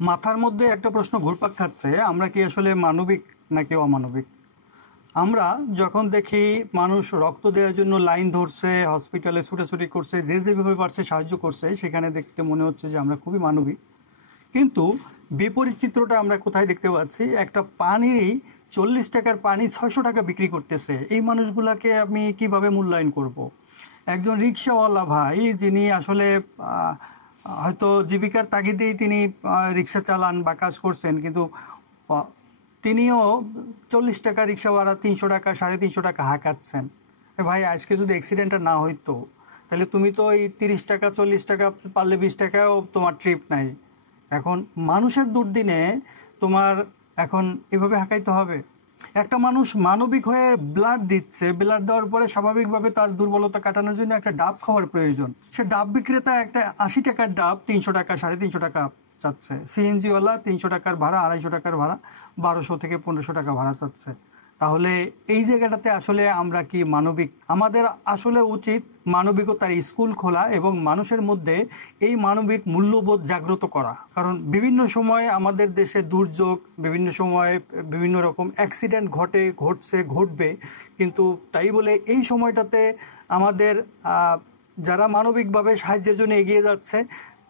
মাথার মধ্যে একটা প্রশ্ন ঘুরপাক খাচ্ছে, আমরা কি আসলে মানবিক নাকি অমানবিক? আমরা যখন দেখি মানুষ রক্ত দেওয়ার জন্য লাইন ধরছে, হসপিটালে ছুটাছুটি করছে, যে যেভাবে পারছে সাহায্য করছে, সেখানে দেখতে মনে হচ্ছে যে আমরা খুবই মানবিক। কিন্তু বিপরীত চিত্রটা আমরা কোথায় দেখতে পাচ্ছি? একটা পানিরই 40 টাকার পানি 600 টাকা বিক্রি করতেছে। এই মানুষগুলাকে আমি কিভাবে মূল্যায়ন করব? একজন রিক্সাওয়ালা ভাই, যিনি আসলে আহ, হয়তো জীবিকার তাগিদেই তিনি রিক্সা চালান বা কাজ করছেন, কিন্তু আহ, তিনিও 40 টাকা রিক্সা ভাড়া 300 টাকা 350 টাকা হাঁকাচ্ছেন। ভাই, আজকে যদি অ্যাক্সিডেন্টটা না হইতো, তাহলে তুমি তো এই 30 টাকা 40 টাকা, পারলে 20 টাকাও তোমার ট্রিপ নাই। এখন মানুষের দুর্দিনে তোমার এখন এভাবে হাঁকাইতে হবে? একটা মানুষ মানবিক হয়ে ব্লাড দিচ্ছে, ব্লাড দেওয়ার পরে স্বাভাবিকভাবে তার দুর্বলতা কাটানোর জন্য একটা ডাব খাওয়ার প্রয়োজন। সে ডাব বিক্রেতা একটা 80 টাকার ডাব 300 টাকা 350 টাকা চাচ্ছে। সিএনজিওয়ালা 300 টাকার ভাড়া, 250 টাকার ভাড়া, 1200 থেকে 1500 টাকা ভাড়া চাচ্ছে। তাহলে এই জায়গাটাতে আসলে আমরা কি মানবিক? আমাদের আসলে উচিত মানবিকতার স্কুল খোলা এবং মানুষের মধ্যে এই মানবিক মূল্যবোধ জাগ্রত করা। কারণ বিভিন্ন সময় আমাদের দেশে দুর্যোগ, বিভিন্ন সময় বিভিন্ন রকম অ্যাক্সিডেন্ট ঘটছে, ঘটবে। কিন্তু তাই বলে এই সময়টাতে আমাদের যারা মানবিকভাবে সাহায্যের জন্য এগিয়ে যাচ্ছে,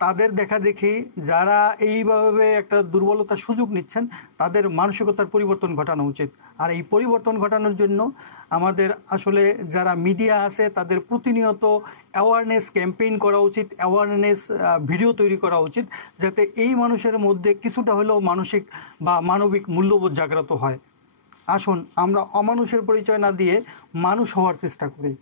তাদের দেখা দেখি যারা এইভাবে একটা দুর্বলতার সুযোগ নিচ্ছেন, তাদের মানসিকতার পরিবর্তন ঘটানো উচিত। আর এই পরিবর্তন ঘটানোর জন্য আমাদের আসলে যারা মিডিয়া আছে, তাদের প্রতিনিয়ত অ্যাওয়ারনেস ক্যাম্পেইন করা উচিত, অ্যাওয়ারনেস ভিডিও তৈরি করা উচিত, যাতে এই মানুষের মধ্যে কিছুটা হলেও মানসিক বা মানবিক মূল্যবোধ জাগ্রত হয়। আসুন আমরা অমানুষের পরিচয় না দিয়ে মানুষ হওয়ার চেষ্টা করি।